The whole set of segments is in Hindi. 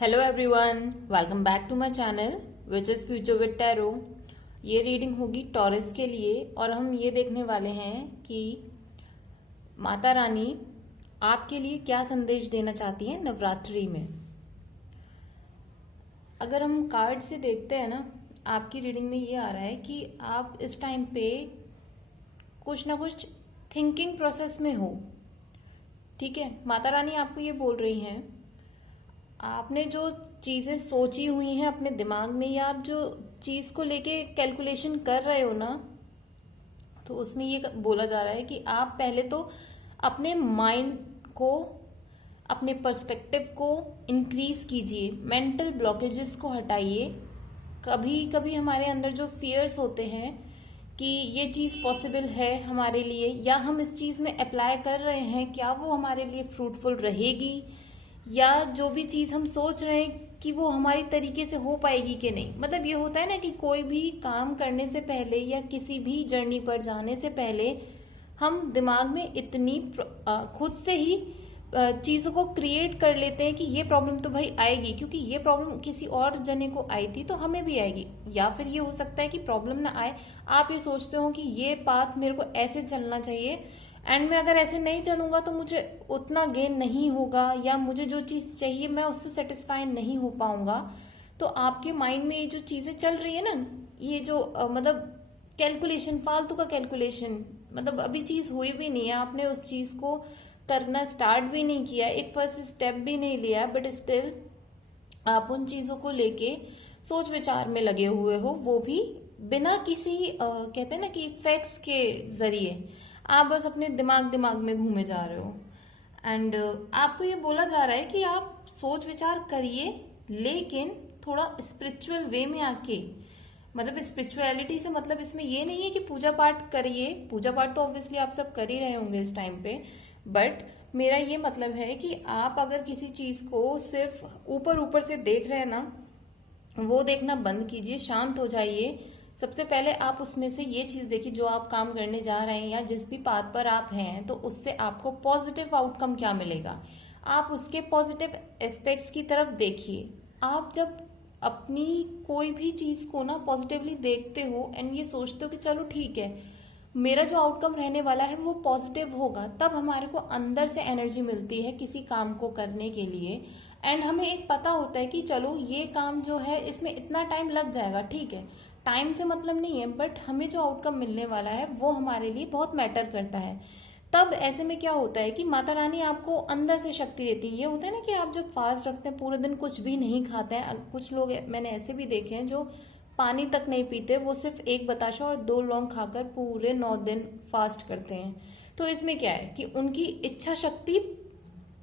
Hello everyone, welcome back to my channel which is future with tarot. ये रीडिंग होगी टॉरस के लिए और हम ये देखने वाले हैं कि माता रानी आपके लिए क्या संदेश देना चाहती हैं नवरात्रि में। अगर हम कार्ड से देखते हैं ना, आपकी रीडिंग में ये आ रहा है कि आप इस टाइम पे कुछ ना कुछ थिंकिंग प्रोसेस में हो। ठीक है, माता रानी आपको ये बोल रही हैं, आपने जो चीज़ें सोची हुई हैं अपने दिमाग में या आप जो चीज़ को लेके कैलकुलेशन कर रहे हो ना, तो उसमें ये बोला जा रहा है कि आप पहले तो अपने माइंड को, अपने पर्सपेक्टिव को इंक्रीज कीजिए, मेंटल ब्लॉकेजेस को हटाइए। कभी कभी हमारे अंदर जो फियर्स होते हैं कि ये चीज़ पॉसिबल है हमारे लिए या हम इस चीज़ में अप्लाई कर रहे हैं, क्या वो हमारे लिए फ्रूटफुल रहेगी, या जो भी चीज़ हम सोच रहे हैं कि वो हमारी तरीके से हो पाएगी कि नहीं। मतलब ये होता है ना कि कोई भी काम करने से पहले या किसी भी जर्नी पर जाने से पहले हम दिमाग में इतनी खुद से ही चीज़ों को क्रिएट कर लेते हैं कि ये प्रॉब्लम तो भाई आएगी, क्योंकि ये प्रॉब्लम किसी और जने को आई थी तो हमें भी आएगी। या फिर ये हो सकता है कि प्रॉब्लम ना आए, आप ये सोचते हो कि ये पाथ मेरे को ऐसे चलना चाहिए एंड मैं अगर ऐसे नहीं चलूंगा तो मुझे उतना गेन नहीं होगा, या मुझे जो चीज़ चाहिए मैं उससे सेटिस्फाई नहीं हो पाऊंगा। तो आपके माइंड में ये जो चीज़ें चल रही है ना, ये जो मतलब कैलकुलेशन, फालतू का कैलकुलेशन, मतलब अभी चीज़ हुई भी नहीं है, आपने उस चीज़ को करना स्टार्ट भी नहीं किया, एक फर्स्ट स्टेप भी नहीं लिया, बट स्टिल आप उन चीज़ों को लेके सोच विचार में लगे हुए हो, वो भी बिना किसी कहते हैं ना कि फैक्ट्स के जरिए। आप बस अपने दिमाग दिमाग में घूमे जा रहे हो एंड आपको ये बोला जा रहा है कि आप सोच विचार करिए, लेकिन थोड़ा स्पिरिचुअल वे में आके। मतलब स्पिरिचुअलिटी से मतलब इसमें ये नहीं है कि पूजा पाठ करिए, पूजा पाठ तो ऑब्वियसली आप सब कर ही रहे होंगे इस टाइम पे, बट मेरा ये मतलब है कि आप अगर किसी चीज को सिर्फ ऊपर ऊपर से देख रहे हैं ना, वो देखना बंद कीजिए, शांत हो जाइए। सबसे पहले आप उसमें से ये चीज देखिए, जो आप काम करने जा रहे हैं या जिस भी पाथ पर आप हैं, तो उससे आपको पॉजिटिव आउटकम क्या मिलेगा, आप उसके पॉजिटिव एस्पेक्ट्स की तरफ देखिए। आप जब अपनी कोई भी चीज को ना पॉजिटिवली देखते हो एंड ये सोचते हो कि चलो ठीक है, मेरा जो आउटकम रहने वाला है वो पॉजिटिव होगा, तब हमारे को अंदर से एनर्जी मिलती है किसी काम को करने के लिए। एंड हमें एक पता होता है कि चलो ये काम जो है इसमें इतना टाइम लग जाएगा, ठीक है, टाइम से मतलब नहीं है, बट हमें जो आउटकम मिलने वाला है वो हमारे लिए बहुत मैटर करता है। तब ऐसे में क्या होता है कि माता रानी आपको अंदर से शक्ति देती है। ये होता है ना कि आप जब फास्ट रखते हैं, पूरे दिन कुछ भी नहीं खाते हैं, कुछ लोग मैंने ऐसे भी देखे हैं जो पानी तक नहीं पीते, वो सिर्फ एक बताशा और 2 लौंग खाकर पूरे 9 दिन फास्ट करते हैं। तो इसमें क्या है कि उनकी इच्छा शक्ति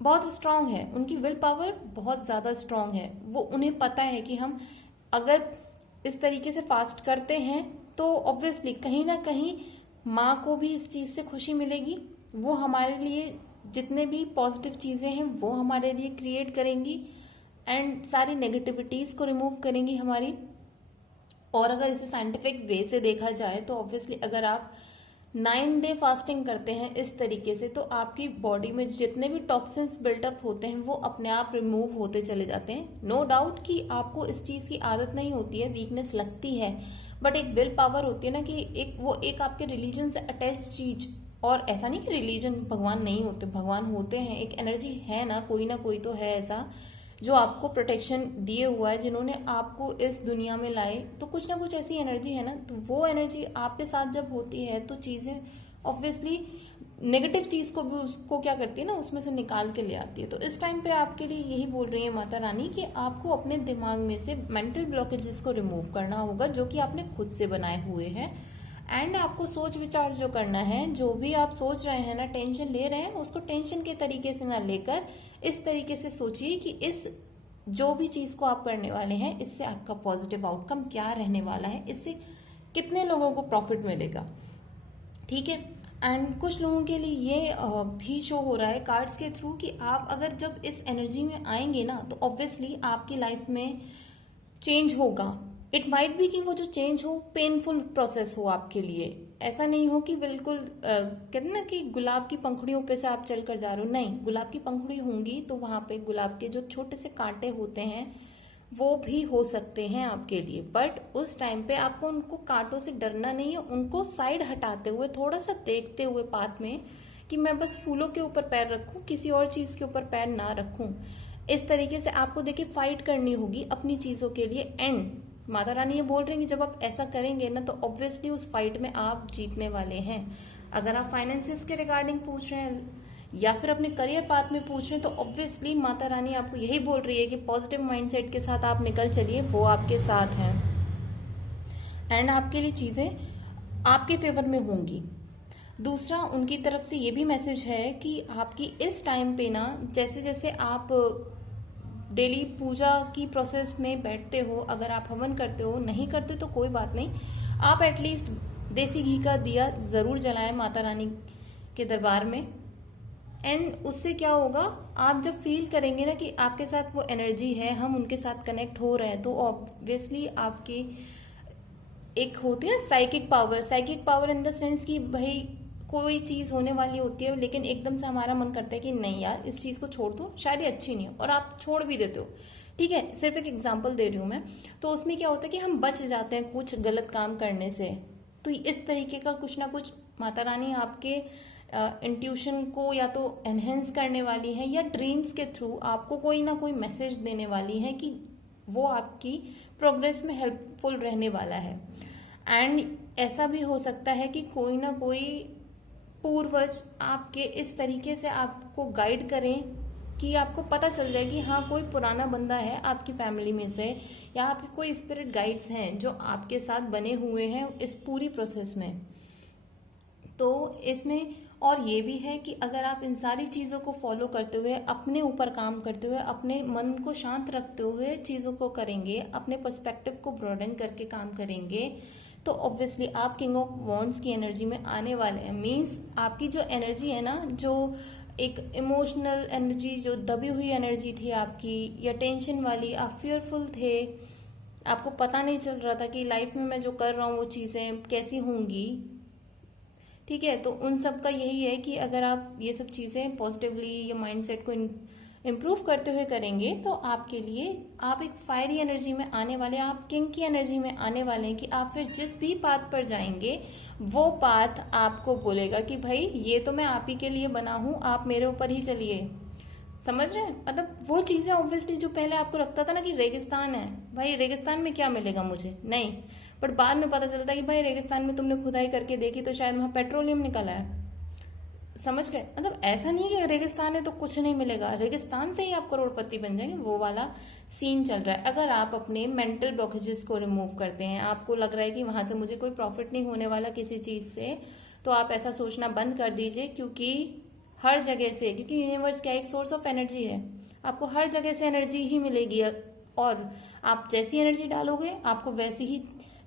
बहुत स्ट्रांग है, उनकी विल पावर बहुत ज्यादा स्ट्रांग है। वो उन्हें पता है कि हम अगर इस तरीके से फास्ट करते हैं तो ऑब्वियसली कहीं ना कहीं माँ को भी इस चीज से खुशी मिलेगी, वो हमारे लिए जितने भी पॉजिटिव चीजें हैं वो हमारे लिए क्रिएट करेंगी एंड सारी नेगेटिविटीज को रिमूव करेंगी हमारी। और अगर इसे साइंटिफिक वे से देखा जाए तो ऑब्वियसली अगर आप 9 डे फास्टिंग करते हैं इस तरीके से, तो आपकी बॉडी में जितने भी टॉक्सिन्स बिल्टअप होते हैं वो अपने आप रिमूव होते चले जाते हैं। नो डाउट कि आपको इस चीज़ की आदत नहीं होती है, वीकनेस लगती है, बट एक विल पावर होती है ना कि एक आपके रिलीजन से अटैच चीज। और ऐसा नहीं कि रिलीजन भगवान नहीं होते, भगवान होते हैं, एक एनर्जी है ना कोई तो है ऐसा जो आपको प्रोटेक्शन दिए हुआ है, जिन्होंने आपको इस दुनिया में लाए, तो कुछ ना कुछ ऐसी एनर्जी है ना। तो वो एनर्जी आपके साथ जब होती है तो चीजें ऑब्वियसली नेगेटिव चीज को भी उसको क्या करती है ना, उसमें से निकाल के ले आती है। तो इस टाइम पे आपके लिए यही बोल रही है माता रानी कि आपको अपने दिमाग में से मेंटल ब्लॉकेजेस को रिमूव करना होगा जो कि आपने खुद से बनाए हुए हैं। एंड आपको सोच विचार जो करना है, जो भी आप सोच रहे हैं ना, टेंशन ले रहे हैं, उसको टेंशन के तरीके से ना लेकर इस तरीके से सोचिए कि इस जो भी चीज को आप करने वाले हैं इससे आपका पॉजिटिव आउटकम क्या रहने वाला है, इससे कितने लोगों को प्रॉफिट मिलेगा। ठीक है, एंड कुछ लोगों के लिए ये भी शो हो रहा है कार्ड्स के थ्रू कि आप अगर जब इस एनर्जी में आएंगे ना, तो ऑब्वियसली आपकी लाइफ में चेंज होगा। इट माइट बी कि वो जो चेंज हो पेनफुल प्रोसेस हो आपके लिए, ऐसा नहीं हो कि बिल्कुल कहते हैं ना कि गुलाब की पंखुड़ियों पे से आप चल कर जा रहे हो, नहीं, गुलाब की पंखुड़ी होंगी तो वहां पे गुलाब के जो छोटे से कांटे होते हैं वो भी हो सकते हैं आपके लिए, बट उस टाइम पे आपको उनको कांटों से डरना नहीं है, उनको साइड हटाते हुए थोड़ा सा देखते हुए पाथ में कि मैं बस फूलों के ऊपर पैर रखूं, किसी और चीज के ऊपर पैर ना रखूं। इस तरीके से आपको देखिए फाइट करनी होगी अपनी चीजों के लिए। एंड माता रानी ये बोल रही हैं कि जब आप ऐसा करेंगे ना तो ऑब्वियसली उस फाइट में आप जीतने वाले हैं। अगर आप फाइनेंसिस के रिगार्डिंग पूछ रहे हैं या फिर अपने करियर पाथ में पूछ रहे हैं तो ऑब्वियसली माता रानी आपको यही बोल रही है कि पॉजिटिव माइंडसेट के साथ आप निकल चलिए, वो आपके साथ हैं एंड आपके लिए चीजें आपके फेवर में होंगी। दूसरा, उनकी तरफ से ये भी मैसेज है कि आपकी इस टाइम पे ना, जैसे जैसे आप डेली पूजा की प्रोसेस में बैठते हो, अगर आप हवन करते हो, नहीं करते तो कोई बात नहीं, आप एटलीस्ट देसी घी का दिया जरूर जलाएं माता रानी के दरबार में। एंड उससे क्या होगा, आप जब फील करेंगे ना कि आपके साथ वो एनर्जी है, हम उनके साथ कनेक्ट हो रहे हैं, तो ऑब्वियसली आपकी एक होती है psychic power in the sense कि भाई कोई चीज होने वाली होती है लेकिन एकदम से हमारा मन करता है कि नहीं यार इस चीज को छोड़ दो, शायद ये अच्छी नहीं है, और आप छोड़ भी देते हो। ठीक है, सिर्फ एक एग्जांपल दे रही हूं मैं। तो उसमें क्या होता है कि हम बच जाते हैं कुछ गलत काम करने से। तो इस तरीके का कुछ ना कुछ माता रानी आपके इंट्यूशन को या तो एनहेंस करने वाली है या ड्रीम्स के थ्रू आपको कोई ना कोई मैसेज देने वाली है कि वो आपकी प्रोग्रेस में हेल्पफुल रहने वाला है। एंड ऐसा भी हो सकता है कि कोई ना कोई पूर्वज आपके इस तरीके से आपको गाइड करें कि आपको पता चल जाए कि हाँ कोई पुराना बंदा है आपकी फैमिली में से, या आपके कोई स्पिरिट गाइड्स हैं जो आपके साथ बने हुए हैं इस पूरी प्रोसेस में। तो इसमें और ये भी है कि अगर आप इन सारी चीज़ों को फॉलो करते हुए, अपने ऊपर काम करते हुए, अपने मन को शांत रखते हुए चीज़ों को करेंगे, अपने पर्सपेक्टिव को ब्रॉडन करके काम करेंगे, तो ऑब्वियसली आप किंग ऑफ वॉन्ड्स की एनर्जी में आने वाले हैं। मीन्स आपकी जो एनर्जी है ना, जो एक इमोशनल एनर्जी, जो दबी हुई एनर्जी थी आपकी, या टेंशन वाली, आप फियरफुल थे, आपको पता नहीं चल रहा था कि लाइफ में मैं जो कर रहा हूँ वो चीज़ें कैसी होंगी। ठीक है, तो उन सब का यही है कि अगर आप ये सब चीज़ें पॉजिटिवली या माइंडसेट को इम्प्रूव करते हुए करेंगे तो आपके लिए आप एक फायरी एनर्जी में आने वाले, आप किंग की एनर्जी में आने वाले हैं कि आप फिर जिस भी पाथ पर जाएंगे वो पाथ आपको बोलेगा कि भाई ये तो मैं आप ही के लिए बना हूं, आप मेरे ऊपर ही चलिए। समझ रहे हैं? मतलब वो चीज़ें ऑब्वियसली जो पहले आपको लगता था ना कि रेगिस्तान है, भाई रेगिस्तान में क्या मिलेगा मुझे, नहीं, बट बाद में पता चलता है कि भाई रेगिस्तान में तुमने खुदाई करके देखी तो शायद वहां पेट्रोलियम निकला है। समझ गए? मतलब ऐसा नहीं कि रेगिस्तान है तो कुछ नहीं मिलेगा, रेगिस्तान से ही आप करोड़पति बन जाएंगे, वो वाला सीन चल रहा है। अगर आप अपने मेंटल ब्लॉकेजेस को रिमूव करते हैं, आपको लग रहा है कि वहां से मुझे कोई प्रॉफिट नहीं होने वाला किसी चीज से, तो आप ऐसा सोचना बंद कर दीजिए, क्योंकि हर जगह से, क्योंकि यूनिवर्स क्या एक सोर्स ऑफ एनर्जी है, आपको हर जगह से एनर्जी ही मिलेगी, और आप जैसी एनर्जी डालोगे आपको वैसी ही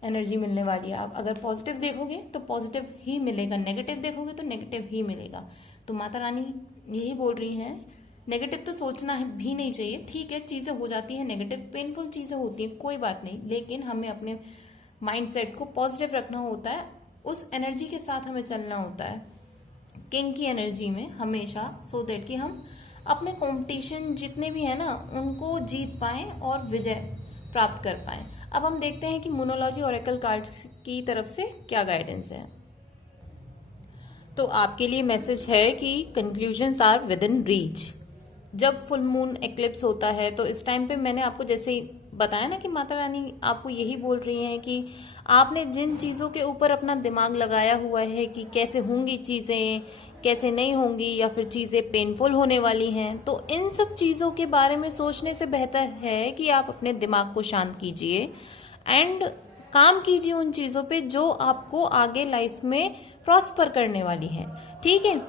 एनर्जी मिलने वाली है। आप अगर पॉजिटिव देखोगे तो पॉजिटिव ही मिलेगा, नेगेटिव देखोगे तो नेगेटिव ही मिलेगा। तो माता रानी यही बोल रही हैं, नेगेटिव तो सोचना भी नहीं चाहिए। ठीक है, चीजें हो जाती हैं नेगेटिव, पेनफुल चीजें होती हैं, कोई बात नहीं, लेकिन हमें अपने माइंडसेट को पॉजिटिव रखना होता है, उस एनर्जी के साथ हमें चलना होता है, किंग की एनर्जी में हमेशा, सो दैट कि हम अपने कॉम्पिटिशन जितने भी है ना उनको जीत पाएं और विजय प्राप्त कर पाएं। अब हम देखते हैं कि मोनोलॉजी ओरेकल कार्ड्स की तरफ से क्या गाइडेंस है। तो आपके लिए मैसेज है कि conclusions are within reach. जब फुल मून एक्लिप्स होता है तो इस टाइम पे मैंने आपको जैसे ही बताया ना कि माता रानी आपको यही बोल रही हैं कि आपने जिन चीज़ों के ऊपर अपना दिमाग लगाया हुआ है कि कैसे होंगी चीज़ें, कैसे नहीं होंगी, या फिर चीज़ें पेनफुल होने वाली हैं, तो इन सब चीज़ों के बारे में सोचने से बेहतर है कि आप अपने दिमाग को शांत कीजिए एंड काम कीजिए उन चीज़ों पे जो आपको आगे लाइफ में प्रॉस्पर करने वाली हैं। ठीक है,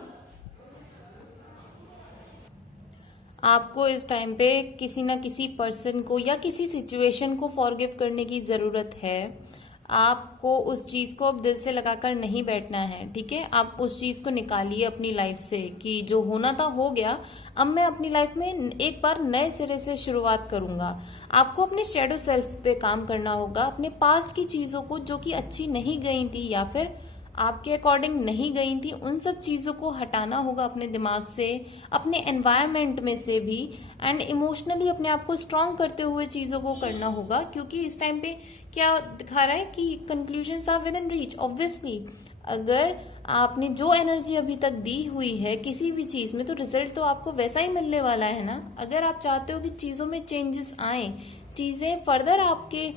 आपको इस टाइम पे किसी ना किसी पर्सन को या किसी सिचुएशन को फॉरगिव करने की ज़रूरत है। आपको उस चीज़ को अब दिल से लगाकर नहीं बैठना है। ठीक है, आप उस चीज़ को निकालिए अपनी लाइफ से कि जो होना था हो गया, अब मैं अपनी लाइफ में एक बार नए सिरे से शुरुआत करूंगा। आपको अपने शैडो सेल्फ पे काम करना होगा, अपने पास्ट की चीज़ों को जो कि अच्छी नहीं गई थी या फिर आपके अकॉर्डिंग नहीं गई थी, उन सब चीज़ों को हटाना होगा अपने दिमाग से, अपने एनवायरनमेंट में से भी, एंड इमोशनली अपने आप को स्ट्रांग करते हुए चीज़ों को करना होगा। क्योंकि इस टाइम पे क्या दिखा रहा है कि conclusions are within reach. Obviously अगर आपने जो एनर्जी अभी तक दी हुई है किसी भी चीज़ में, तो रिजल्ट तो आपको वैसा ही मिलने वाला है ना। अगर आप चाहते हो कि चीज़ों में चेंजेस आए, चीज़ें फर्दर आपके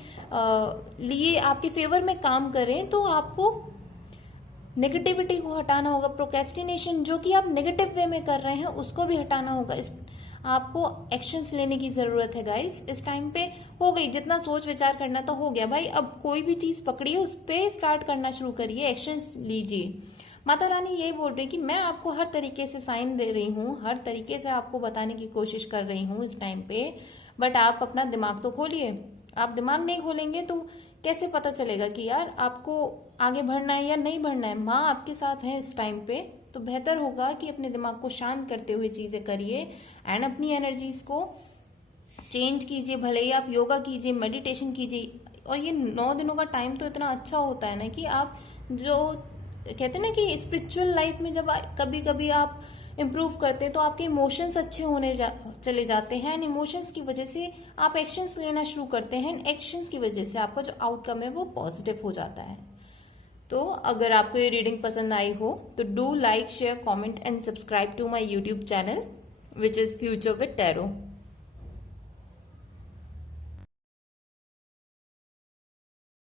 लिए आपके फेवर में काम करें, तो आपको नेगेटिविटी को हटाना होगा। प्रोक्रेस्टिनेशन जो कि आप नेगेटिव वे में कर रहे हैं उसको भी हटाना होगा। आपको एक्शंस लेने की ज़रूरत है गाइस। इस टाइम पे हो गई, जितना सोच विचार करना तो हो गया भाई। अब कोई भी चीज़ पकड़िए, उस पर स्टार्ट करना शुरू करिए, एक्शंस लीजिए। माता रानी यही बोल रही कि मैं आपको हर तरीके से साइन दे रही हूँ, हर तरीके से आपको बताने की कोशिश कर रही हूँ इस टाइम पे, बट आप अपना दिमाग तो खोलिए। आप दिमाग नहीं खोलेंगे तो कैसे पता चलेगा कि यार आपको आगे बढ़ना है या नहीं बढ़ना है। माँ आपके साथ है इस टाइम पे, तो बेहतर होगा कि अपने दिमाग को शांत करते हुए चीज़ें करिए एंड अपनी एनर्जीज को चेंज कीजिए। भले ही आप योगा कीजिए, मेडिटेशन कीजिए। और ये 9 दिनों का टाइम तो इतना अच्छा होता है ना कि आप जो कहते हैं ना कि स्पिरिचुअल लाइफ में जब कभी कभी आप इम्प्रूव करते हैं तो आपके इमोशंस अच्छे होने चले जाते हैं, एंड इमोशंस की वजह से आप एक्शंस लेना शुरू करते हैं, एंड एक्शंस की वजह से आपका जो आउटकम है वो पॉजिटिव हो जाता है। तो अगर आपको ये रीडिंग पसंद आई हो तो do like, share, comment and subscribe to my YouTube channel which is future with tarot.